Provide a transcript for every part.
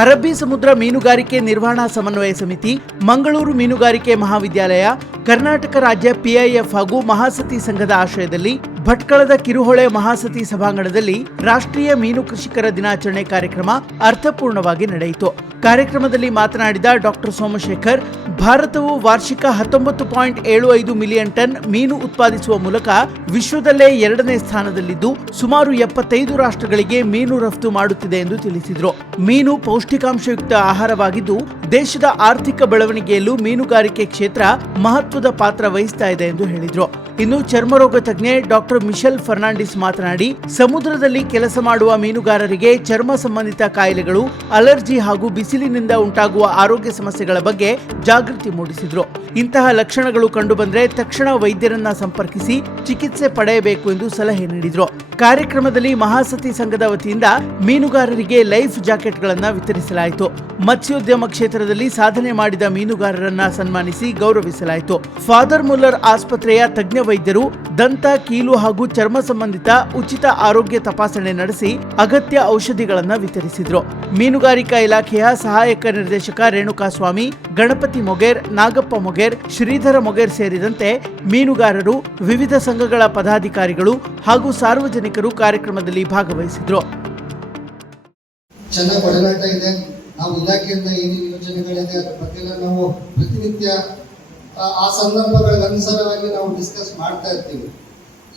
ಅರಬ್ಬಿ ಸಮುದ್ರ ಮೀನುಗಾರಿಕೆ ನಿರ್ವಹಣಾ ಸಮನ್ವಯ ಸಮಿತಿ, ಮಂಗಳೂರು ಮೀನುಗಾರಿಕೆ ಮಹಾವಿದ್ಯಾಲಯ, ಕರ್ನಾಟಕ ರಾಜ್ಯ ಪಿಐಎಫ್ ಹಾಗೂ ಮಹಾಸತಿ ಸಂಘದ ಆಶ್ರಯದಲ್ಲಿ ಭಟ್ಕಳದ ಕಿರುಹೊಳೆ ಮಹಾಸತಿ ಸಭಾಂಗಣದಲ್ಲಿ ರಾಷ್ಟ್ರೀಯ ಮೀನು ಕೃಷಿಕರ ದಿನಾಚರಣೆ ಕಾರ್ಯಕ್ರಮ ಅರ್ಥಪೂರ್ಣವಾಗಿ ನಡೆಯಿತು. ಕಾರ್ಯಕ್ರಮದಲ್ಲಿ ಮಾತನಾಡಿದ ಡಾಕ್ಟರ್ ಸೋಮಶೇಖರ್, ಭಾರತವು ವಾರ್ಷಿಕ 19.75 ಮಿಲಿಯನ್ ಟನ್ ಮೀನು ಉತ್ಪಾದಿಸುವ ಮೂಲಕ ವಿಶ್ವದಲ್ಲೇ 2ನೇ ಸ್ಥಾನದಲ್ಲಿದ್ದು ಸುಮಾರು 75 ರಾಷ್ಟ್ರಗಳಿಗೆ ಮೀನು ರಫ್ತು ಮಾಡುತ್ತಿದೆ ಎಂದು ತಿಳಿಸಿದರು. ಮೀನು ಪೌಷ್ಟಿಕಾಂಶಯುಕ್ತ ಆಹಾರವಾಗಿದ್ದು ದೇಶದ ಆರ್ಥಿಕ ಬೆಳವಣಿಗೆಯಲ್ಲೂ ಮೀನುಗಾರಿಕೆ ಕ್ಷೇತ್ರ ಮಹತ್ವದ ಪಾತ್ರ ವಹಿಸ್ತಾ ಇದೆ ಎಂದು ಹೇಳಿದರು. ಇನ್ನು ಚರ್ಮರೋಗ ತಜ್ಞೆ ಡಾಕ್ಟರ್ ಮಿಶೆಲ್ ಫರ್ನಾಂಡಿಸ್ ಮಾತನಾಡಿ, ಸಮುದ್ರದಲ್ಲಿ ಕೆಲಸ ಮಾಡುವ ಮೀನುಗಾರರಿಗೆ ಚರ್ಮ ಸಂಬಂಧಿತ ಕಾಯಿಲೆಗಳು, ಅಲರ್ಜಿ ಹಾಗೂ ಬಿಸಿಲಿನಿಂದ ಉಂಟಾಗುವ ಆರೋಗ್ಯ ಸಮಸ್ಯೆಗಳ ಬಗ್ಗೆ ಜಾಗೃತಿ ಮೂಡಿಸಿದರು. ಇಂತಹ ಲಕ್ಷಣಗಳು ಕಂಡುಬಂದರೆ ತಕ್ಷಣ ವೈದ್ಯರನ್ನ ಸಂಪರ್ಕಿಸಿ ಚಿಕಿತ್ಸೆ ಪಡೆಯಬೇಕು ಎಂದು ಸಲಹೆ ನೀಡಿದರು. ಕಾರ್ಯಕ್ರಮದಲ್ಲಿ ಮಹಾಸತಿ ಸಂಘದ ವತಿಯಿಂದ ಮೀನುಗಾರರಿಗೆ ಲೈಫ್ ಜಾಕೆಟ್ಗಳನ್ನು ವಿತರಿಸಲಾಯಿತು. ಮತ್ಸ್ಯೋದ್ಯಮ ಕ್ಷೇತ್ರದಲ್ಲಿ ಸಾಧನೆ ಮಾಡಿದ ಮೀನುಗಾರರನ್ನ ಸನ್ಮಾನಿಸಿ ಗೌರವಿಸಲಾಯಿತು. ಫಾದರ್ ಮುಲ್ಲರ್ ಆಸ್ಪತ್ರೆಯ ತಜ್ಞ ವೈದ್ಯರು ದಂತ, ಕೀಲು ಹಾಗೂ ಚರ್ಮ ಸಂಬಂಧಿತ ಉಚಿತ ಆರೋಗ್ಯ ತಪಾಸಣೆ ನಡೆಸಿ ಅಗತ್ಯ ಔಷಧಿಗಳನ್ನು ವಿತರಿಸಿದರು. ಮೀನುಗಾರಿಕಾ ಇಲಾಖೆಯ ಸಹಾಯಕ ನಿರ್ದೇಶಕ ರೇಣುಕಾಸ್ವಾಮಿ, ಗಣಪತಿ ಮೊಗೇರ್, ನಾಗಪ್ಪ ಮೊಗೇರ್, ಶ್ರೀಧರ ಮೊಗೇರ್ ಸೇರಿದಂತೆ ಮೀನುಗಾರರು, ವಿವಿಧ ಸಂಘಗಳ ಪದಾಧಿಕಾರಿಗಳು ಹಾಗೂ ಸಾರ್ವಜನಿಕರು ಕಾರ್ಯಕ್ರಮದಲ್ಲಿ ಭಾಗವಹಿಸಿದರು. ಚೆನ್ನಾಗಿ ಒಡನಾಟ ಇದೆ. ನಾವು ಇಲಾಖೆಯಿಂದ ಏನೇನು ಯೋಜನೆಗಳಿದೆ ಅದ್ರ ಬಗ್ಗೆ ನಾವು ಪ್ರತಿನಿತ್ಯ ಆ ಸಂದರ್ಭಗಳಿಗೆ ಅನುಸಾರವಾಗಿ ನಾವು ಡಿಸ್ಕಸ್ ಮಾಡ್ತಾ ಇರ್ತೀವಿ.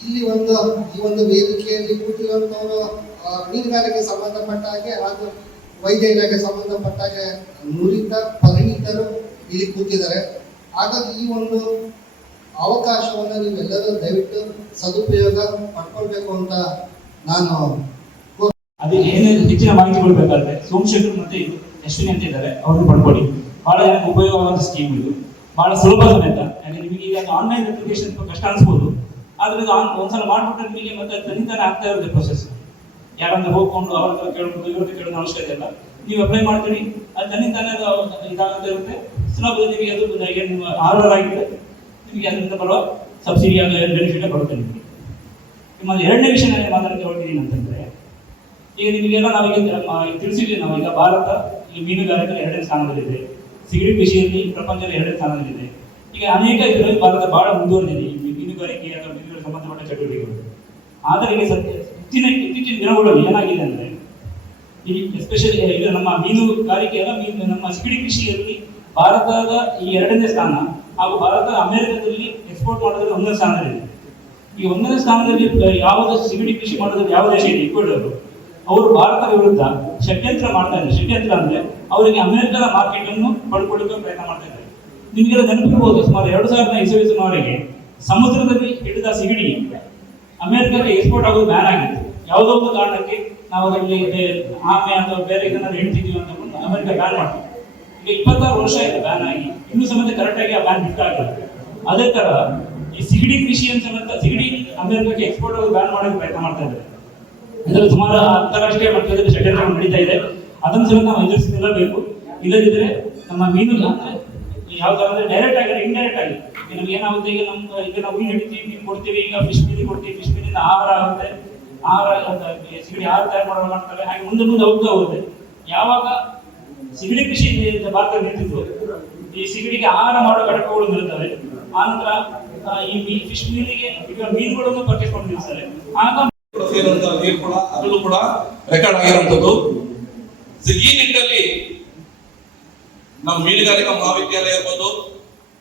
ಇಲ್ಲಿ ಈ ಒಂದು ವೇದಿಕೆಯಲ್ಲಿ ಕೂತಿರುವಂತವರು ಮೀನುಗಾರಿಕೆ ಸಂಬಂಧಪಟ್ಟ ಹಾಗೆ ಹಾಗೂ ವೈದ್ಯ ಇಲಾಖೆ ಸಂಬಂಧಪಟ್ಟ ಹಾಗೆ ನುರಿತ ಪರಿಣಿತರು ಇಲ್ಲಿ ಕೂತಿದ್ದಾರೆ. ಹಾಗಾಗಿ ಈ ಒಂದು ಅವಕಾಶವನ್ನು ನೀವೆಲ್ಲರೂ ದಯವಿಟ್ಟು ಸದುಪಯೋಗ ಪಡ್ಕೊಳ್ಬೇಕು ಅಂತ ನಾನು ಅದಕ್ಕೆ ಏನೇನು ಹೆಚ್ಚಿನ ಮಾಹಿತಿಗಳು ಬೇಕಾದ್ರೆ ಸೋಮಶೇಖರ್ ಮತ್ತೆ ಅಶ್ವಿನಿ ಅಂತ ಇದ್ದಾರೆ, ಅವ್ರನ್ನ ಪಡ್ಕೊಳ್ಳಿ. ಬಹಳ ಜನಕ್ಕೆ ಉಪಯೋಗವಾದ ಸ್ಕೀಮ್ ಇದು, ಬಹಳ ಸುಲಭ ಸಮೇತ. ಯಾಕಂದ್ರೆ ನಿಮಗೆ ಈಗ ಆನ್ಲೈನ್ ಅಪ್ಲಿಕೇಶನ್ ಕಷ್ಟ ಅನ್ಸ್ಬೋದು, ಆದ್ರೆ ಇದು ಒಂದ್ಸಲ ಮಾಡ್ಬಿಟ್ರೆ ನಿಮಗೆ ಮತ್ತೆ ತನಿಖಾನೆ ಆಗ್ತಾ ಇರುತ್ತೆ ಪ್ರೊಸೆಸ್. ಯಾರಂದ್ರೆ ಹೋಗ್ಕೊಂಡು ಅವ್ರ ಹತ್ರ ಕೇಳ್ಬೋದು, ಇವ್ರ ಹತ್ರ ಕೇಳೋದು ಅವಶ್ಯಕತೆ ಇಲ್ಲ. ನೀವು ಅಪ್ಲೈ ಮಾಡ್ತೀರಿ, ಅದು ತನಿಖಾನೆ ಇದಾಗುತ್ತೆ ಇರುತ್ತೆ. ಸುಲಭ ನಿಮಗೆ ಅದು ಏನು ಆರ್ಡರ್ ಆಗಿದೆ ನಿಮಗೆ ಅದರಿಂದ ಬರುವ ಸಬ್ಸಿಡಿ ಬೆನಿಫಿಟ್ ಬರುತ್ತೆ ನಿಮಗೆ. ನಿಮ್ಮಲ್ಲಿ ಎರಡನೇ ವಿಷಯ ನಾನು ಮಾತಾಡಕ್ಕೆ ಹೊರಟಿದ್ದೀನಿ ಅಂತಂದ್ರೆ, ಈಗ ನಿಮಗೆಲ್ಲ ನಾವೀಗ ತಿಳಿಸಿದ್ವಿ, ನಾವೀಗ ಭಾರತ ಈ ಮೀನುಗಾರಿಕೆ 2ನೇ ಸ್ಥಾನದಲ್ಲಿದೆ, ಸಿಗಡಿ ಕೃಷಿಯಲ್ಲಿ ಪ್ರಪಂಚದಲ್ಲಿ 2ನೇ ಸ್ಥಾನದಲ್ಲಿದೆ. ಈಗ ಅನೇಕ ಇದರಲ್ಲಿ ಭಾರತ ಬಹಳ ಮುಂದುವರೆದಿದೆ ಈ ಮೀನುಗಾರಿಕೆ ಅಥವಾ ಮೀನುಗಾರಿಕೆ ಸಂಬಂಧಪಟ್ಟ ಚಟುವಟಿಕೆಗಳು. ಆದರೆ ಈಗ ಇತ್ತೀಚಿನ ದಿನಗಳಲ್ಲಿ ಏನಾಗಿದೆ ಅಂದ್ರೆ, ಈ ಎಸ್ಪೆಷಲಿ ಈಗ ನಮ್ಮ ಮೀನುಗಾರಿಕೆ ನಮ್ಮ ಸಿಗಡಿ ಕೃಷಿಯಲ್ಲಿ ಭಾರತದ ಈ 2ನೇ ಸ್ಥಾನ ಹಾಗೂ ಭಾರತ ಅಮೆರಿಕದಲ್ಲಿ ಎಕ್ಸ್ಪೋರ್ಟ್ ಮಾಡೋದ್ರಲ್ಲಿ 1ನೇ ಸ್ಥಾನದಲ್ಲಿದೆ. ಈ 1ನೇ ಸ್ಥಾನದಲ್ಲಿ ಯಾವುದು ಸಿಗಡಿ ಕೃಷಿ ಮಾಡೋದ್ರಲ್ಲಿ ಯಾವ ದೇಶ ಇದೆ, ಇಕ್ವೆಡರ್. ಅವರು ಭಾರತದ ವಿರುದ್ಧ ಷಡ್ಯಂತ್ರ ಮಾಡ್ತಾ ಇದ್ದಾರೆ. ಷಡ್ಯಂತ್ರ ಅಂದ್ರೆ ಅವರಿಗೆ ಅಮೆರಿಕದ ಮಾರ್ಕೆಟ್ ಅನ್ನು ಪಡ್ಕೊಳ್ಳಿಕ್ಕೆ ಪ್ರಯತ್ನ ಮಾಡ್ತಾ ಇದ್ದಾರೆ. ನಿಮಗೆಲ್ಲ ನೆನಪಿರ್ಬೋದು, ಸುಮಾರು 2000 ಇಸವಿವರೆಗೆ ಸಮುದ್ರದಲ್ಲಿ ಹಿಡಿದ ಸಿಗಡಿ ಅಮೆರಿಕಕ್ಕೆ ಎಕ್ಸ್ಪೋರ್ಟ್ ಆಗೋದು ಬ್ಯಾನ್ ಆಗಿತ್ತು. ಯಾವುದೋ ಒಂದು ಕಾರಣಕ್ಕೆ ನಾವು ಅದರಲ್ಲಿ ಆಮೆ ಅಥವಾ ಬೇರೆ ಇದನ್ನ ಹೇಳ್ತಿದೀವಿ ಅಂತ ಅಮೆರಿಕ ಬ್ಯಾನ್ ಮಾಡ್ತೀವಿ. ಈಗ 26 ವರ್ಷ ಆಯ್ತು ಬ್ಯಾನ್ ಆಗಿ, ಇನ್ನೂ ಸಮೇತ ಕರೆಕ್ಟ್ ಆಗಿ ಆ ಬ್ಯಾನ್ ಬಿಟ್ಟಾಗಿಲ್ಲ. ಅದೇ ತರ ಈ ಸಿಗಡಿ ಕೃಷಿಯನ್ನು ಸಮೇತ ಸಿಗಡಿ ಅಮೆರಿಕಕ್ಕೆ ಎಕ್ಸ್ಪೋರ್ಟ್ ಆಗೋದು ಬ್ಯಾನ್ ಮಾಡೋಕೆ ಪ್ರಯತ್ನ ಮಾಡ್ತಾ ಇದ್ದಾರೆ. ಇದರಲ್ಲಿ ಸುಮಾರು ಅಂತಾರಾಷ್ಟ್ರೀಯ ಮಟ್ಟದಲ್ಲಿ ಷಡ್ಯಂತ್ರ ನಡೀತಾ ಇದೆ. ಅದನ್ನು ಸಹ ನಾವು ಎದುರಿಸಿರಬೇಕು. ಇಲ್ಲದಿದ್ರೆ ನಮ್ಮ ಮೀನು ಯಾವ ತರ ಅಂದ್ರೆ ಡೈರೆಕ್ಟ್ ಆಗಿ ಇಂಡೈರೆಕ್ಟ್ ಆಗಿ ನಮ್ಗೆ ಏನಾಗುತ್ತೆ, ಈಗ ನಾವು ಮೀನು ಹಿಡಿತೀವಿ, ಮೀನು ಕೊಡ್ತೀವಿ, ಈಗ ಫಿಶ್ ಮೀನಿಗೆ ಕೊಡ್ತೀವಿ, ಫಿಶ್ ಮೀನಿಂದ ಆಹಾರ ಆಗುತ್ತೆ, ಆಹಾರ ಸಿಗಡಿ ಆಹಾರ ತಯಾರು ಮಾಡ್ತಾರೆ. ಹಾಗೆ ಮುಂದೆ ಹೋಗ್ತಾ ಹೋಗುತ್ತೆ. ಯಾವಾಗ ಸಿಗಡಿ ಕೃಷಿ ಭಾರತ ನಿಂತಿದ್ದು, ಈ ಸಿಗಡಿಗೆ ಆಹಾರ ಮಾಡೋ ಘಟಕಗಳು ನಿಲ್ತವೆ. ಆನಂತರ ಈ ಫಿಶ್ ಮೀನಿಗೆ ಮೀನುಗಳನ್ನು ಪರ್ಚೇಸ್ ಮಾಡಿ ನಿಲ್ಲಿಸ್ತಾರೆ. ಆಗ ಅದರಲ್ಲೂ ಕೂಡ ರೆಕಾರ್ಡ್ ಆಗಿರುವಂತದ್ದು. ಈ ನಿಟ್ಟಿನಲ್ಲಿ ನಮ್ಮ ಮೀನುಗಾರಿಕಾ ಮಹಾವಿದ್ಯಾಲಯ ಇರ್ಬೋದು,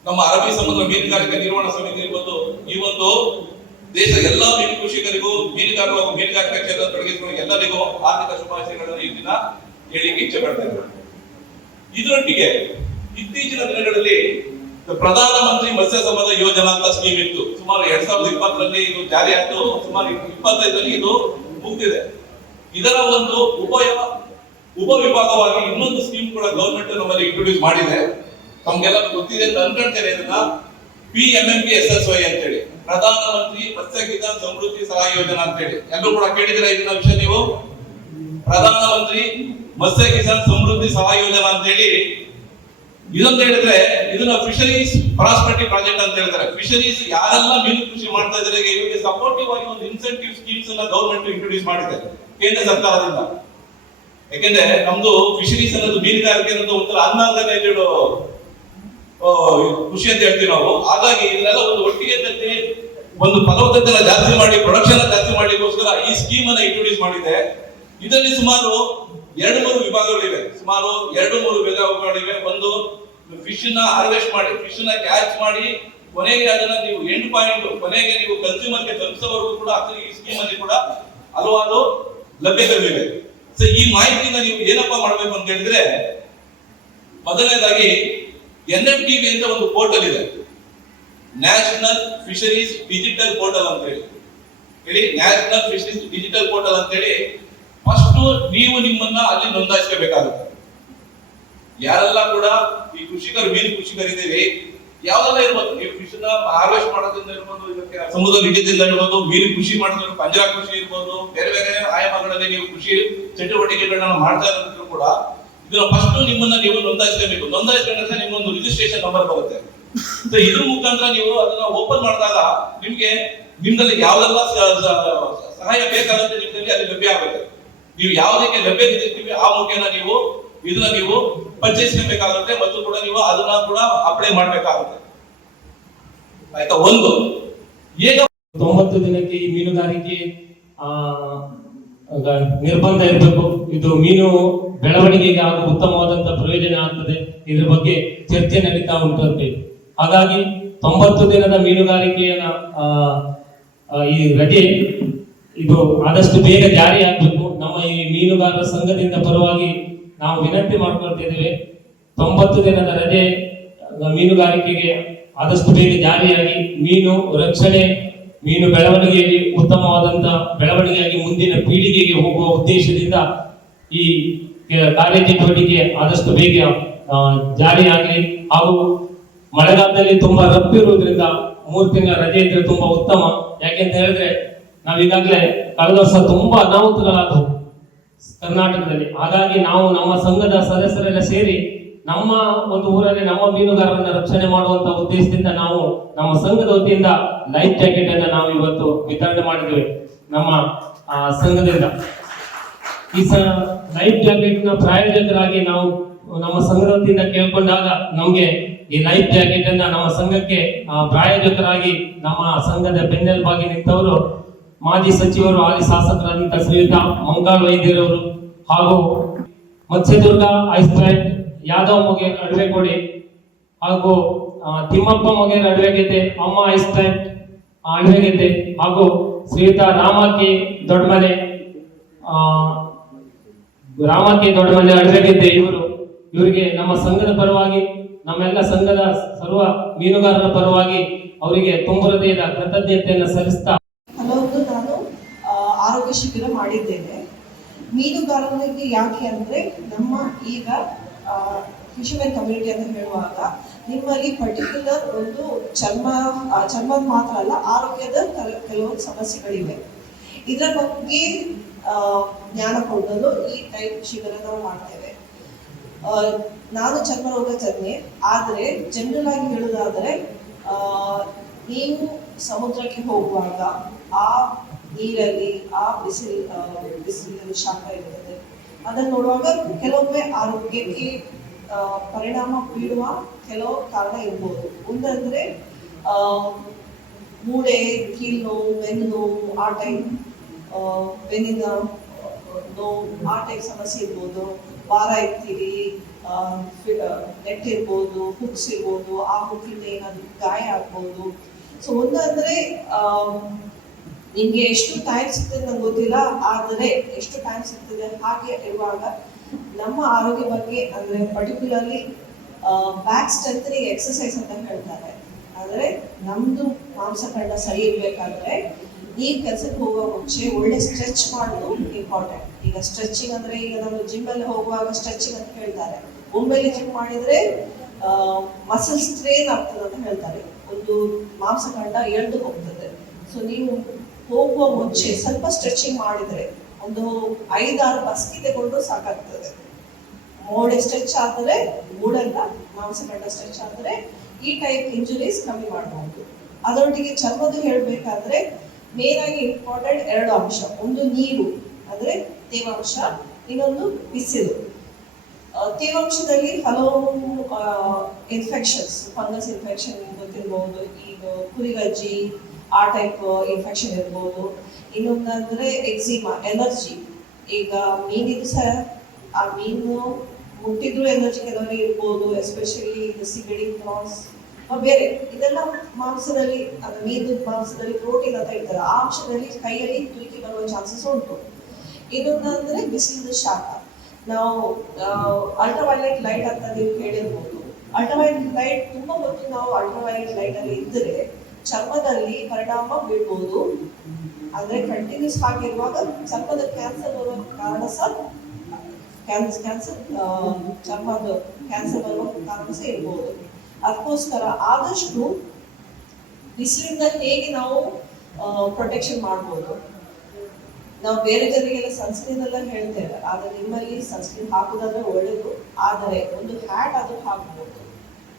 ನಮ್ಮ ಅರಬ್ಬಿ ಸಮುದ್ರ ಮೀನುಗಾರಿಕೆ ನಿರ್ವಹಣಾ ಸಮಿತಿ ಇರ್ಬೋದು, ಈ ಒಂದು ದೇಶದ ಎಲ್ಲಾ ಮೀನು ಕೃಷಿಕರಿಗೂ, ಮೀನುಗಾರರು ಹಾಗೂ ಮೀನುಗಾರಿಕಾ ಕ್ಷೇತ್ರ ತೊಡಗಿಸಿಕೊಂಡು ಎಲ್ಲರಿಗೂ ಆರ್ಥಿಕ ಶುಭಾಶಯಗಳನ್ನು ಈ ದಿನ ಹೇಳಿಕ್ಕೆ ಇಚ್ಛೆ ಪಡ್ತೇನೆ. ಇದರೊಟ್ಟಿಗೆ ಇತ್ತೀಚಿನ ದಿನಗಳಲ್ಲಿ ಪ್ರಧಾನ ಮಂತ್ರಿ ಮತ್ಸ್ಯ ಸಂಪದ ಯೋಜನಾ ಅಂತ ಸ್ಕೀಮ್ ಇತ್ತು. ಸುಮಾರು 2020ರಲ್ಲಿ ಇದು ಜಾರಿ ಆಯ್ತು. ಸುಮಾರು 25ರಲ್ಲಿ ಇದು ಮುಗ್ದಿದೆ. ಇದರ ಒಂದು ಉಪವಿಭಾಗವಾಗಿ ಇನ್ನೊಂದು ಸ್ಕೀಮ್ ಕೂಡ ಗವರ್ಮೆಂಟ್ ನಮ್ಮಲ್ಲಿ ಇಂಟ್ರೊಡ್ಯೂಸ್ ಮಾಡಿದೆ. ತಮ್ಗೆಲ್ಲ ಗೊತ್ತಿದೆ ಅಂತ ಅನ್ಕೊಂತೇನೆ. ಇದನ್ನ PMMPSSY ಅಂತೇಳಿ, ಪ್ರಧಾನ ಮಂತ್ರಿ ಮತ್ಸ್ಯ ಕಿಸಾನ್ ಸಮೃದ್ಧಿ ಸಹಾಯ ಯೋಜನಾ ಅಂತೇಳಿ ಎಲ್ಲರೂ ಕೂಡ ಕೇಳಿದಿರ ಇದನ್ನ ವಿಷಯ ನೀವು. ಪ್ರಧಾನ ಮಂತ್ರಿ ಮತ್ಸ್ಯ ಕಿಸಾನ್ ಸಮೃದ್ಧಿ ಸಹಾಯ ಯೋಜನಾ ಅಂತೇಳಿ ಇದೊಂದು ಹೇಳಿದ್ರೆ, ಇದನ್ನ ಫಿಶರೀಸ್ ಪ್ರಾಸ್ಪರಿಟಿ ಪ್ರಾಜೆಕ್ಟ್ ಅಂತ ಹೇಳ್ತಾರೆ. ಫಿಶರೀಸ್ ಯಾರೆಲ್ಲ ಮೀನು ಕೃಷಿ ಮಾಡ್ತಾ ಇದ್ದಾರೆ ಇವರಿಗೆ ಸಪೋರ್ಟಿವ್ ಆಗಿ ಒಂದು ಇನ್ಸೆಂಟಿವ್ ಸ್ಕೀಮ್ಸ್ ಅನ್ನ ಗವರ್ಮೆಂಟ್ ಇಂಟ್ರೊಡ್ಯೂಸ್ ಮಾಡಿದೆ ಕೇಂದ್ರ ಸರ್ಕಾರದಿಂದ. ಯಾಕೆಂದ್ರೆ ನಮ್ದು ಫಿಶರೀಸ್ ಅನ್ನೋದು ಮೀನುಗಾರಿಕೆ ಅನ್ನೋದು ಒಂಥರ ಅನ್ಆರ್ಗನೈಸ್ಡ್ ಕೃಷಿ ಅಂತ ಹೇಳ್ತೀವಿ ನಾವು. ಹಾಗಾಗಿ ಇದನ್ನೆಲ್ಲ ಒಂದು ಒಟ್ಟಿಗೆ ತರ್ತಿ ಒಂದು ಫಲವತ್ತತೆ ಜಾಸ್ತಿ ಮಾಡಿ ಪ್ರೊಡಕ್ಷನ್ ಜಾಸ್ತಿ ಮಾಡ್ಲಿಕ್ಕೋಸ್ಕರ ಈ ಸ್ಕೀಮ್ ಅನ್ನ ಇಂಟ್ರೊಡ್ಯೂಸ್ ಮಾಡಿದೆ. ಇದರಲ್ಲಿ ಸುಮಾರು 2-3 ವಿಭಾಗಗಳಿವೆ. ಒಂದು ಫಿಶ್ ನ ಹಾರ್ವೆಸ್ಟ್ ಮಾಡಿ, ಫಿಶ್ ನ ಕ್ಯಾಚ್ ಮಾಡಿ, ಕೊನೆಗೆ ಅದನ್ನ ನೀವು ಎಂಡ್ ಪಾಯಿಂಟ್ ಕೊನೆಗೆ ನೀವು ಕನ್ಸ್ಯೂಮರ್ ಗೆ ತಲುಪಿಸೋವರೆಗೂ ಕೂಡ ಈ ಸ್ಕೀಮ್ ಅಲ್ಲಿ ಕೂಡ ಹಲವಾರು ಲಭ್ಯತೆಗಳಿವೆ. ಸೊ ಈ ಮಾಹಿತಿನ ನೀವು ಏನಪ್ಪಾ ಮಾಡಬೇಕು ಅಂತ ಹೇಳಿದ್ರೆ, ಮೊದಲನೇದಾಗಿ NFDB ಅಂತ ಒಂದು ಪೋರ್ಟಲ್ ಇದೆ, ನ್ಯಾಷನಲ್ ಫಿಶರೀಸ್ ಡಿಜಿಟಲ್ ಪೋರ್ಟಲ್ ಅಂತ ಹೇಳಿ ನ್ಯಾಷನಲ್ ಫಿಶರೀಸ್ ಡಿಜಿಟಲ್ ಪೋರ್ಟಲ್ ಅಂತ ಹೇಳಿ ಫಸ್ಟ್ ನೀವು ನಿಮ್ಮನ್ನ ಅಲ್ಲಿ ನೋಂದಾಯಿಸಬೇಕಾಗುತ್ತೆ. ಯಾರೆಲ್ಲ ಕೂಡ ಈ ಮೀನು ಕೃಷಿಕರಿದ್ದೀರಿ, ಯಾವ್ದೆಲ್ಲ ಇರ್ಬೋದು, ನೀವು ಫಿಶ್ ನ ಹಾರ್ವೆಸ್ಟ್ ಮಾಡೋದ್ರಿಂದ ಇರ್ಬೋದು, ಇದಕ್ಕೆ ಸಮುದ್ರ ಹಿಡಿದಿಂದ ಇರ್ಬೋದು, ಮೀನು ಕೃಷಿ ಮಾಡೋದ್ರಿಂದ ಪಂಜರ ಕೃಷಿ ಇರ್ಬೋದು, ಬೇರೆ ಬೇರೆ ಆಯಾಮಗಳಲ್ಲಿ ನೀವು ಕೃಷಿ ಚಟುವಟಿಕೆಗಳನ್ನ ಮಾಡ್ತಾ ಇರೋದ್ರೂ ಕೂಡ ಇದನ್ನ ಫಸ್ಟ್ ನಿಮ್ಮನ್ನ ನೀವು ನೋಂದಾಯಿಸಬೇಕು. ನೋಂದಾಯಿಸಿಕೊಂಡ್ರೆ ನಿಮ್ಗೊಂದು ರಿಜಿಸ್ಟ್ರೇಷನ್ ನಂಬರ್ ಬರುತ್ತೆ. ಸೊ ಇದ್ರ ಮುಖಾಂತರ ನೀವು ಅದನ್ನ ಓಪನ್ ಮಾಡಿದಾಗ ನಿಮ್ದಲ್ಲಿ ಯಾವ್ದೆಲ್ಲ ಸಹಾಯ ಬೇಕಾಗುತ್ತೆ ನಿಮ್ದಲ್ಲಿ ಅಲ್ಲಿ ಲಭ್ಯ ಆಗುತ್ತೆ. ನೀವು ಯಾವುದಕ್ಕೆ ಲಭ್ಯ ಇರ್ತೀವಿ ಆ ಮುಖೇನ ನೀವು ಪರಿಚಯಿಸಬೇಕಾಗುತ್ತೆ ಮತ್ತು ಕೂಡ ನೀವು ಅದನ್ನ ಕೂಡ ಅಪ್ಲೈ ಮಾಡಬೇಕಾಗುತ್ತೆ. ಆಯ್ತಾ? ಒಂದು ಈಗ 90 ದಿನಕ್ಕೆ ಈ ಮೀನುಗಾರಿಕೆ ನಿರ್ಬಂಧ ಇರಬೇಕು. ಇದು ಮೀನು ಬೆಳವಣಿಗೆಗೆ ಹಾಗೂ ಉತ್ತಮವಾದಂತಹ ಪ್ರಯೋಜನ ಆಗ್ತದೆ. ಇದ್ರ ಬಗ್ಗೆ ಚರ್ಚೆ ನಡೀತಾ ಉಂಟಂತೆ. ಹಾಗಾಗಿ 90 ದಿನದ ಮೀನುಗಾರಿಕೆಯನ್ನ ಈ ರಜೆ ಇದು ಆದಷ್ಟು ಬೇಗ ಜಾರಿ ಆಗ್ಬೇಕು. ನಮ್ಮ ಈ ಮೀನುಗಾರರ ಸಂಘದಿಂದ ಪರವಾಗಿ ನಾವು ವಿನಂತಿ ಮಾಡ್ಕೊಳ್ತಿದ್ದೇವೆ. 90 ದಿನದ ರಜೆ ಮೀನುಗಾರಿಕೆಗೆ ಆದಷ್ಟು ಬೇಗ ಜಾರಿಯಾಗಿ ಮೀನು ರಕ್ಷಣೆ, ಮೀನು ಬೆಳವಣಿಗೆಯಲ್ಲಿ ಉತ್ತಮವಾದಂತಹ ಬೆಳವಣಿಗೆಯಾಗಿ ಮುಂದಿನ ಪೀಳಿಗೆಗೆ ಹೋಗುವ ಉದ್ದೇಶದಿಂದ ಈ ಕಾರ್ಯಚಟುವಟಿಕೆ ಆದಷ್ಟು ಬೇಗ ಜಾರಿಯಾಗಲಿ. ಹಾಗೂ ಮಳೆಗಾಲದಲ್ಲಿ ತುಂಬಾ ರಪ್ಪಿರುವುದರಿಂದ 3 ತಿಂಗಳ ರಜೆ ಇದ್ರೆ ತುಂಬಾ ಉತ್ತಮ. ಯಾಕೆಂತ ಹೇಳಿದ್ರೆ ನಾವೀಗಾಗಲೇ ಕಳೆದ ವರ್ಷ ತುಂಬಾ ಅನಾಹುತಗಳಾದವು ಕರ್ನಾಟಕದಲ್ಲಿ. ಹಾಗಾಗಿ ನಾವು ನಮ್ಮ ಸಂಘದ ಸದಸ್ಯರೆಲ್ಲ ಸೇರಿ ನಮ್ಮ ಒಂದು ಊರಲ್ಲಿ ನಮ್ಮ ಮೀನುಗಾರರನ್ನ ರಕ್ಷಣೆ ಮಾಡುವಂತ ಉದ್ದೇಶದಿಂದ ನಾವು ನಮ್ಮ ಸಂಘದ ವತಿಯಿಂದ ಲೈಫ್ ಜಾಕೆಟ್ ಅನ್ನ ನಾವು ಇವತ್ತು ವಿತರಣೆ ಮಾಡಿದ್ದೇವೆ ನಮ್ಮ ಸಂಘದಿಂದ. ಈ ಲೈಫ್ ಜಾಕೆಟ್ ನ ಪ್ರಾಯೋಜಕರಾಗಿ ನಾವು ನಮ್ಮ ಸಂಘದ ವತಿಯಿಂದ ಕೇಳ್ಕೊಂಡಾಗ ನಮ್ಗೆ ಈ ಲೈಫ್ ಜಾಕೆಟ್ ಅನ್ನ ನಮ್ಮ ಸಂಘಕ್ಕೆ ಪ್ರಾಯೋಜಕರಾಗಿ ನಮ್ಮ ಸಂಘದ ಬೆನ್ನೆಲುಬಾಗಿ ನಿಂತವರು ಮಾಜಿ ಸಚಿವರು ಹಾಲಿ ಶಾಸಕರಾದಂಥ ಶ್ರೀಯುತ ಮಂಕಾಳ್ ವೈದ್ಯರವರು ಹಾಗೂ ಮತ್ಸ್ಯದುರ್ಗ ಐಸ್ ಪ್ಲಾಂಟ್ ಯಾದವ್ ಮೊಗೇರ್ ಅಡವೆಕೋಡಿ ಹಾಗೂ ತಿಮ್ಮಪ್ಪ ಮೊಗೇರ್ ಅಡವೆಗೆದ್ದೆ ಅಮ್ಮ ಐಸ್ ಪ್ಲಾಂಟ್ ಅಡವೆಗೆದ್ದೆ ಹಾಗೂ ಶ್ರೀಯುತ ರಾಮಕ್ಕೆ ದೊಡ್ಡಮನೆ ಅಡವೆಗೆದ್ದೆ ಇವರಿಗೆ ನಮ್ಮ ಸಂಘದ ಪರವಾಗಿ ನಮ್ಮೆಲ್ಲ ಸಂಘದ ಸರ್ವ ಮೀನುಗಾರರ ಪರವಾಗಿ ಅವರಿಗೆ ತುಂಬ ಹೃದಯದ ಕೃತಜ್ಞತೆಯನ್ನು ಸಲ್ಲಿಸ್ತಾ ಹಲವು ನಾನು ಆರೋಗ್ಯ ಶಿಬಿರ ಮಾಡಿದ್ದೇನೆ. ಮೀನುಗಾರರಿಗೆ ಯಾಕೆ ಅಂದರೆ ನಮ್ಮ ಈಗ ಫಿಶರ್ಮೆನ್ ಕಮ್ಯುನಿಟಿ ಅಂತ ಹೇಳುವಾಗ ನಿಮ್ಮಲ್ಲಿ ಪರ್ಟಿಕ್ಯುಲರ್ ಒಂದು ಚರ್ಮದ ಮಾತ್ರ ಅಲ್ಲ, ಆರೋಗ್ಯದ ಕೆಲವೊಂದು ಸಮಸ್ಯೆಗಳಿವೆ. ಇದರ ಬಗ್ಗೆ ಜ್ಞಾನ ಕೊಡಲು ಈ ಟೈಪ್ ಶಿಬಿರ ನಾವು ಮಾಡ್ತೇವೆ. ನಾನು ಚರ್ಮ ರೋಗ ತಜ್ಞೆ, ಆದರೆ ಜನರಲ್ ಆಗಿ ಹೇಳುವುದಾದರೆ ನೀವು ಸಮುದ್ರಕ್ಕೆ ಹೋಗುವಾಗ ಆ ನೀರಲ್ಲಿ ಆ ಬಿಸಿಲಿನ ಶಾಖ ಇರ್ತದೆ. ಅದನ್ನು ನೋಡುವಾಗ ಕೆಲವೊಮ್ಮೆ ಆರೋಗ್ಯಕ್ಕೆ ಪರಿಣಾಮ ಬೀಳುವ ಕೆಲವು ಕಾರಣ ಇರ್ಬೋದು. ಒಂದಂದ್ರೆ ಮೂಳೆ, ಕೀಲು ನೋವು, ಬೆನ್ನು ನೋವು, ಆ ಟೈಪ್ ಬೆನ್ನಿನ ನೋವು, ಆ ಟೈಪ್ ಸಮಸ್ಯೆ ಇರ್ಬೋದು. ಭಾರ ಎತ್ತೀರಿ, ನೆಟ್ ಇರ್ಬೋದು, ಹುಕ್ಸ್ ಇರ್ಬೋದು, ಆ ಹುಕ್ಕಿಂದ ಏನಾದ್ರು ಗಾಯ ಆಗ್ಬೋದು. ಸೊ ಒಂದಂದ್ರೆ ನಿಮ್ಗೆ ಎಷ್ಟು ಟೈಮ್ ಸಿಗ್ತದೆ ನಂಗೆ ಗೊತ್ತಿಲ್ಲ, ಆದರೆ ಎಷ್ಟು ಟೈಮ್ ಸಿಗ್ತದೆ ಹಾಗೆ ಇರುವಾಗ ನಮ್ಮ ಆರೋಗ್ಯ ಬಗ್ಗೆ ಅಂದ್ರೆ ಪರ್ಟಿಕ್ಯುಲರ್ಲಿ ಬ್ಯಾಕ್ ಸ್ಟ್ರೆಂಥನಿಂಗ್ ಎಕ್ಸರ್ಸೈಸ್ ಅಂತ ಹೇಳ್ತಾರೆ. ಅಂದ್ರೆ ನಮ್ದು ಮಾಂಸಖಂಡ ಸರಿ ಇರ್ಬೇಕಾದ್ರೆ ನೀವು ಕೆಲಸಕ್ಕೆ ಹೋಗುವ ಮುಂಚೆ ಒಳ್ಳೆ ಸ್ಟ್ರೆಚ್ ಮಾಡೋದು ಇಂಪಾರ್ಟೆಂಟ್. ಈಗ ಸ್ಟ್ರೆಚಿಂಗ್ ಅಂದ್ರೆ ಈಗ ನಾವು ಜಿಮ್ ಅಲ್ಲಿ ಹೋಗುವಾಗ ಸ್ಟ್ರೆಚಿಂಗ್ ಅಂತ ಹೇಳ್ತಾರೆ. ಒಮ್ಮೆಲೆ ಜಿಮ್ ಮಾಡಿದ್ರೆ ಮಸಲ್ ಸ್ಟ್ರೇನ್ ಆಗ್ತದೆ ಅಂತ ಹೇಳ್ತಾರೆ, ಒಂದು ಮಾಂಸಖಂಡ ಎಳ್ದು ಹೋಗ್ತದೆ. ಸೊ ನೀವು ಹೋಗುವ ಮುಂಚೆ ಸ್ವಲ್ಪ ಸ್ಟ್ರೆಚಿಂಗ್ ಮಾಡಿದ್ರೆ ಒಂದು 5-6 ಬಸ್ಕಿ ತಗೊಂಡು ಸಾಕಾಗ್ತದೆ. ಮೋಡೆ ಸ್ಟ್ರೆಚ್ ಆದರೆ ಮೂಡಲ್ಲ, ಮಾಂಸಖಂಡ ಸ್ಟ್ರೆಚ್ ಆದರೆ ಈ ಟೈಪ್ ಇಂಜುರೀಸ್ ಕಮ್ಮಿ ಮಾಡಬಹುದು. ಅದರೊಟ್ಟಿಗೆ ಚರ್ಮದ ಹೇಳಬೇಕಾದ್ರೆ ಮೇನ್ ಆಗಿ ಇಂಪಾರ್ಟೆಂಟ್ 2 ಅಂಶ. ಒಂದು ನೀರು ಅಂದ್ರೆ ತೇವಾಂಶ, ಇನ್ನೊಂದು ಬಿಸಿಲು. ತೇವಾಂಶದಲ್ಲಿ ಹಲವು ಇನ್ಫೆಕ್ಷನ್ಸ್, ಫಂಗಸ್ ಇನ್ಫೆಕ್ಷನ್ ಗೊತ್ತಿರ್ಬೋದು, ಈಗ ಕುರಿಗಜ್ಜಿ ಆ ಟೈಪ್ ಇನ್ಫೆಕ್ಷನ್ ಇರ್ಬೋದು. ಇನ್ನೊಂದಂದ್ರೆ ಎಕ್ಸಿಮಾ, ಎಲರ್ಜಿ. ಈಗ ಮೀನಿದು ಸಹ ಆ ಮೀನು ಮುಟ್ಟಿದ್ರು ಎಲರ್ಜಿ ಕೆಲವರಿಗೆ ಇರ್ಬೋದು, ಎಸ್ಪೆಷಲಿ ಸಿಗಡಿ, ಪ್ರಾನ್ಸ್ ಬೇರೆ. ಇದೆಲ್ಲ ಮಾಂಸದಲ್ಲಿ, ಅದು ಮೀನು ಮಾಂಸದಲ್ಲಿ ಪ್ರೋಟೀನ್ ಅಂತ ಹೇಳ್ತಾರೆ, ಆ ಅಂಶದಲ್ಲಿ ಕೈಯಲ್ಲಿ ತುರಿಕೆ ಬರುವ ಚಾನ್ಸಸ್ ಉಂಟು. ಇನ್ನೊಂದಂದ್ರೆ ಬಿಸಿಲಿನ ಶಾಖ. ನಾವು ಅಲ್ಟ್ರಾವೈಲೆಟ್ ಲೈಟ್ ಅಂತ ನೀವು ಕೇಳಿರ್ಬೋದು. ಅಲ್ಟ್ರಾವೈಲೆಟ್ ಲೈಟ್ ತುಂಬಾ ಹೊತ್ತು ನಾವು ಅಲ್ಟ್ರಾವೈಲೆಟ್ ಲೈಟ್ ಅಲ್ಲಿ ಇದ್ದರೆ ಚರ್ಮದಲ್ಲಿ ಪರಿಣಾಮ ಬೀಳ್ಬೋದು. ಅಂದ್ರೆ ಕಂಟಿನ್ಯೂಸ್ ಆಗಿರುವಾಗ ಚರ್ಮದ ಕ್ಯಾನ್ಸರ್ ಬರುವ ಕಾರಣ ಸಹ ಚರ್ಮದ ಕ್ಯಾನ್ಸರ್ ಬರುವ ಕಾರಣ ಸಹ ಇರ್ಬೋದು. ಅದಕ್ಕೋಸ್ಕರ ಆದಷ್ಟು ಬಿಸಿಲಿಂದ ಹೇಗೆ ನಾವು ಪ್ರೊಟೆಕ್ಷನ್ ಮಾಡ್ಬೋದು. ನಾವು ಬೇರೆ ಜನರಿಗೆಲ್ಲ ಸನ್ಸ್ಕ್ರೀನ್ ಎಲ್ಲ ಹೇಳ್ತೇವೆ, ಆದ್ರೆ ನಿಮ್ಮಲ್ಲಿ ಸನ್ಸ್ಕ್ರೀನ್ ಹಾಕುದಾದ್ರೆ ಒಳ್ಳೇದು. ಆದರೆ ಒಂದು ಹ್ಯಾಟ್ ಅದು ಹಾಕ್ಬೋದು,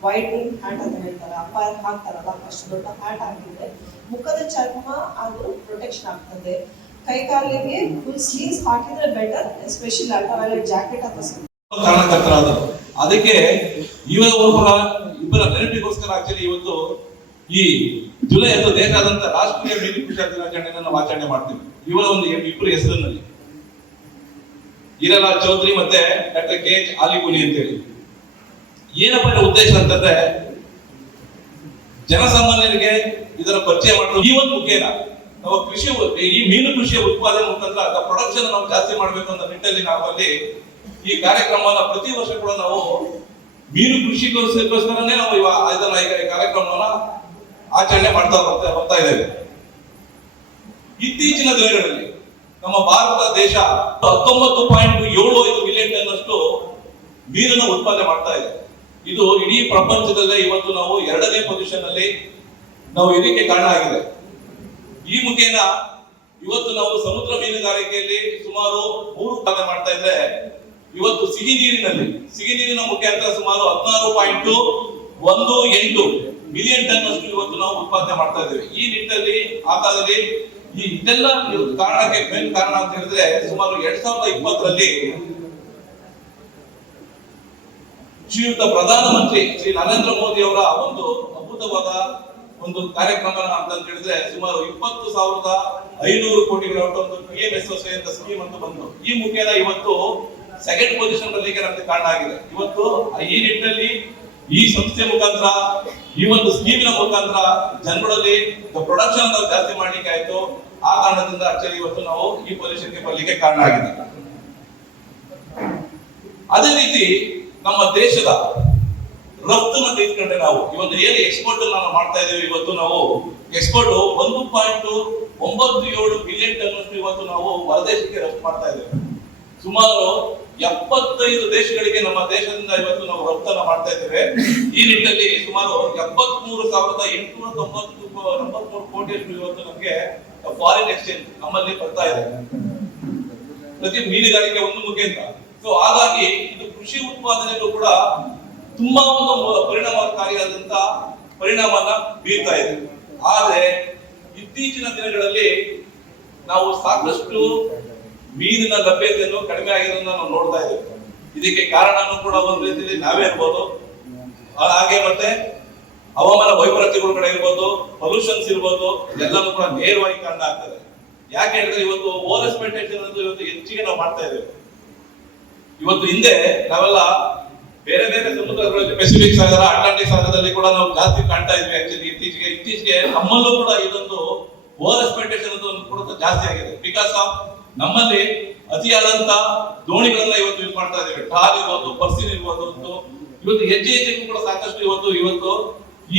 ವೈಟ್ ರಿಂಗ್ ಹ್ಯಾಟ್ ಅಂತ ಹೇಳ್ತಾರೆ, ಅಂಪೈರ್ ಹಾಕ್ತಾರಲ್ಲ, ಅಷ್ಟು ದೊಡ್ಡ ಹ್ಯಾಟ್ ಹಾಕಿದ್ರೆ ಮುಖದ ಚರ್ಮ ಅದು ಪ್ರೊಟೆಕ್ಷನ್ ಆಗ್ತದೆ. ಕೈ ಕಾಲಿಗೆ ಫುಲ್ ಸ್ಲೀವ್ಸ್ ಹಾಕಿದ್ರೆ ಬೆಟರ್, ಎಸ್ಪೆಷಲಿ ಅಲ್ಟ್ರಾವೈಲೆಟ್ ಜಾಕೆಟ್ ಅಂತ ಕಾರಣಕರ್ತರಾದರು. ಅದಕ್ಕೆ ಇಬ್ಬರ ನೆನಪಿಗೋಸ್ಕರ ಆಕ್ಚುಲಿ ಇವತ್ತು ಈ ಜುಲೈ 10 ದೇಶಾದ್ಯಂತ ರಾಷ್ಟ್ರೀಯ ಮೀನು ಕೃಷಿ ದಿನಾಚರಣೆಯನ್ನು ನಾವು ಆಚರಣೆ ಮಾಡ್ತೀವಿ. ಇವರ ಒಂದು ಇಬ್ಬರು ಹೆಸರಿನಲ್ಲಿ, ಈರಲಾಲ್ ಚೌಧರಿ ಮತ್ತೆ ಡಾಕ್ಟರ್ KH ಆಲಿಕುನಿ ಅಂತೇಳಿ. ಏನಪ್ಪ ಇದರ ಉದ್ದೇಶ ಅಂತಂದ್ರೆ ಜನಸಾಮಾನ್ಯರಿಗೆ ಇದರ ಪರಿಚಯ ಮಾಡಲು ಈ ಒಂದು ಮುಖೇನ ನಾವು ಈ ಮೀನು ಕೃಷಿಯ ಉತ್ಪಾದನೆ ಮುಖಾಂತರ ಪ್ರೊಡಕ್ಷನ್ ನಾವು ಜಾಸ್ತಿ ಮಾಡಬೇಕು ಅಂತ ನಿಟ್ಟಿನಲ್ಲಿ ನಾವು ಅಲ್ಲಿ ಈ ಕಾರ್ಯಕ್ರಮವನ್ನ ಪ್ರತಿ ವರ್ಷ ಕೂಡ ನಾವು ಮೀನು ಕೃಷಿಗೋಸ್ಕರನೇ ನಾವು ಇದನ್ನ ಈ ಕಾರ್ಯಕ್ರಮವನ್ನ ಆಚರಣೆ ಮಾಡ್ತಾ ಬರ್ತಾ ಇದ್ದೇವೆ. ಇತ್ತೀಚಿನ ದಿನಗಳಲ್ಲಿ ನಮ್ಮ ಭಾರತ ದೇಶ 19.75 ಮಿಲಿಯನ್ ಟನ್ ಅಷ್ಟು ಮೀನನ್ನು ಉತ್ಪಾದನೆ ಮಾಡ್ತಾ ಇದೆ. ಇದು ಇಡೀ ಪ್ರಪಂಚದಲ್ಲೇ ಇವತ್ತು ನಾವು 2ನೇ ಪೊಸಿಷನ್ ಅಲ್ಲಿ ನಾವು ಇದಕ್ಕೆ ಕಾರಣ ಆಗಿದೆ. ಈ ಮುಖೇನ ಇವತ್ತು ನಾವು ಸಮುದ್ರ ಮೀನುಗಾರಿಕೆಯಲ್ಲಿ ಸುಮಾರು 3 ಉತ್ಪಾದನೆ ಮಾಡ್ತಾ ಇದ್ರೆ, ಇವತ್ತು ಸಿಹಿ ನೀರಿನ ಮುಖಾಂತರ ಸುಮಾರು 16.18 ಮಿಲಿಯನ್ ಟನ್ ಅಷ್ಟು ಇವತ್ತು ನಾವು ಉತ್ಪಾದನೆ ಮಾಡ್ತಾ ಇದ್ದೇವೆ. ಈ ನಿಟ್ಟಿನಲ್ಲಿ ಆಕಾರದಲ್ಲಿ ಈ ಇದೆಲ್ಲ ಕಾರಣಕ್ಕೆ ಮೇನ್ ಕಾರಣ ಅಂತ ಹೇಳಿದ್ರೆ ಸುಮಾರು 2020ರಲ್ಲಿ ಶ್ರೀಯುತ ಪ್ರಧಾನಮಂತ್ರಿ ಶ್ರೀ ನರೇಂದ್ರ ಮೋದಿ ಅವರ ಒಂದು ಅದ್ಭುತವಾದ ಒಂದು ಕಾರ್ಯಕ್ರಮ ಅಂತ ಹೇಳಿದ್ರೆ ಸುಮಾರು 20,500 ಕೋಟಿಗಳ ಒಂದು PMSY ಅಂತ ಸ್ಕೀಮ್ ಅಂತ ಬಂತು. ಈ ಮುಖೇನ ಇವತ್ತು ಸೆಕೆಂಡ್ ಪೊಸಿಷನ್ ಬರಲಿಕ್ಕೆ ನಮಗೆ ಕಾರಣ ಆಗಿದೆ. ಇವತ್ತು ಈ ನಿಟ್ಟಿನಲ್ಲಿ ಈ ಸಂಸ್ಥೆ ಮುಖಾಂತರ, ಈ ಒಂದು ಸ್ಕೀಮಿನ ಮುಖಾಂತರ ಜನಗಳಲ್ಲಿ ಪ್ರೊಡಕ್ಷನ್ ನಾವು ಜಾಸ್ತಿ ಮಾಡ್ಲಿಕ್ಕೆ ಆಯ್ತು. ಆ ಕಾರಣದಿಂದ ಆಕ್ಚುಲಿ ಇವತ್ತು ನಾವು ಈ ಪೊಸಿಷನ್ಗೆ ಬರ್ಲಿಕ್ಕೆ ಕಾರಣ ಆಗಿದೆ. ಅದೇ ರೀತಿ ನಮ್ಮ ದೇಶದ ರಫ್ತನ್ನ ತೆಗೆದುಕೊಂಡ್ರೆ ನಾವು ಇವತ್ತು ಏನು ಎಕ್ಸ್ಪೋರ್ಟ್ ನಾವು ಮಾಡ್ತಾ ಇದ್ದೇವೆ, ಇವತ್ತು ನಾವು ಎಕ್ಸ್ಪೋರ್ಟ್ 1.97 ಬಿಲಿಯನ್ ಟನ್ ಅಷ್ಟು ಇವತ್ತು ನಾವು ಹೊರದೇಶಕ್ಕೆ ರಫ್ತು ಮಾಡ್ತಾ ಇದ್ದೇವೆ. ಸುಮಾರು 75 ದೇಶಗಳಿಗೆ ನಮ್ಮ ದೇಶದಿಂದ ಇವತ್ತು ನಾವು ರಫ್ತನ್ನ ಮಾಡ್ತಾ ಇದ್ದೇವೆ. ಈ ನಿಟ್ಟಿನಲ್ಲಿ ಸುಮಾರು 73,893 ಕೋಟಿಯಷ್ಟು ಇವತ್ತು ನಮಗೆ ಫಾರಿನ್ ಎಕ್ಸ್ಚೇಂಜ್ ನಮ್ಮಲ್ಲಿ ಬರ್ತಾ ಇದೆ ಪ್ರತಿ ಮೀನುಗಾರಿಕೆ ಒಂದು ಮುಖೇನ. ಸೊ ಹಾಗಾಗಿ ಇದು ಕೃಷಿ ಉತ್ಪಾದನೆಯಲ್ಲೂ ಕೂಡ ತುಂಬಾ ಒಂದು ಪರಿಣಾಮಕಾರಿಯಾದಂತ ಪರಿಣಾಮನ ಬೀರ್ತಾ ಇದೆ. ಆದ್ರೆ ಇತ್ತೀಚಿನ ದಿನಗಳಲ್ಲಿ ನಾವು ಸಾಕಷ್ಟು ಮೀನಿನ ಲಭ್ಯತೆಯನ್ನು ಕಡಿಮೆ ಆಗಿರೋದನ್ನ ನಾವು ನೋಡ್ತಾ ಇದ್ದೇವೆ. ಇದಕ್ಕೆ ಕಾರಣನೂ ಕೂಡ ಒಂದು ರೀತಿಯಲ್ಲಿ ನಾವೇ ಇರ್ಬೋದು, ಹಾಗೆ ಮತ್ತೆ ಹವಾಮಾನ ವೈಪರೀತ್ಯಗಳ ಕಡೆ ಇರ್ಬೋದು, ಪೊಲ್ಯೂಷನ್ಸ್ ಇರ್ಬೋದು, ಎಲ್ಲನೂ ಕೂಡ ನೇರವಾಗಿ ಕಾರಣ ಆಗ್ತದೆ. ಯಾಕೆ ಹೇಳಿದ್ರೆ ಇವತ್ತು ಓವರ್ ಎಕ್ಸ್ಪ್ಲೈಟೇಷನ್ ಅಂತ ಇವತ್ತು ಹೆಚ್ಚಿಗೆ ನಾವು ಮಾಡ್ತಾ ಇದ್ದೇವೆ. ಇವತ್ತು ಹಿಂದೆ ನಾವೆಲ್ಲ ಬೇರೆ ಬೇರೆ ಸಮುದ್ರಗಳಲ್ಲಿ ಪೆಸಿಫಿಕ್ ಸಾಗರ, ಅಟ್ಲಾಂಟಿಕ್ ಸಾಗರದಲ್ಲಿ ಕೂಡ ನಾವು ಜಾಸ್ತಿ ಕಾಣ್ತಾ ಇದ್ವಿ. ಆಕ್ಚುಲಿ ಇತ್ತೀಚೆಗೆ ನಮ್ಮಲ್ಲೂ ಕೂಡ ಇದೊಂದು ಓವರ್ ಎಕ್ಸ್ಪ್ಲೈಟೇಷನ್ ಕೂಡ ಜಾಸ್ತಿ ಆಗಿದೆ. ಬಿಕಾಸ್ ಆಫ್ ನಮ್ಮಲ್ಲಿ ಅತಿಯಾದಂತ ದೋಣಿಗಳನ್ನ ಇವತ್ತು ಯೂಸ್ ಮಾಡ್ತಾ ಇದ್ದೇವೆ. ಟಾಲ್ ಇರ್ಬೋದು, ಪರ್ಸಿನ್ ಇರ್ಬೋದು, ಇವತ್ತು ಹೆಜ್ಜೆಗೂ ಕೂಡ ಸಾಕಷ್ಟು ಇವತ್ತು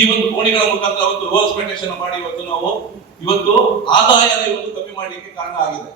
ಈ ಒಂದು ದೋಣಿಗಳ ಮುಖಾಂತರ ಇವತ್ತು ಓವರ್ ಎಕ್ಸ್ಪ್ಲೈಟೇಷನ್ ಮಾಡಿ ಇವತ್ತು ನಾವು ಆದಾಯನ ಇವತ್ತು ಕಮ್ಮಿ ಮಾಡಲಿಕ್ಕೆ ಕಾರಣ ಆಗಿದೆ.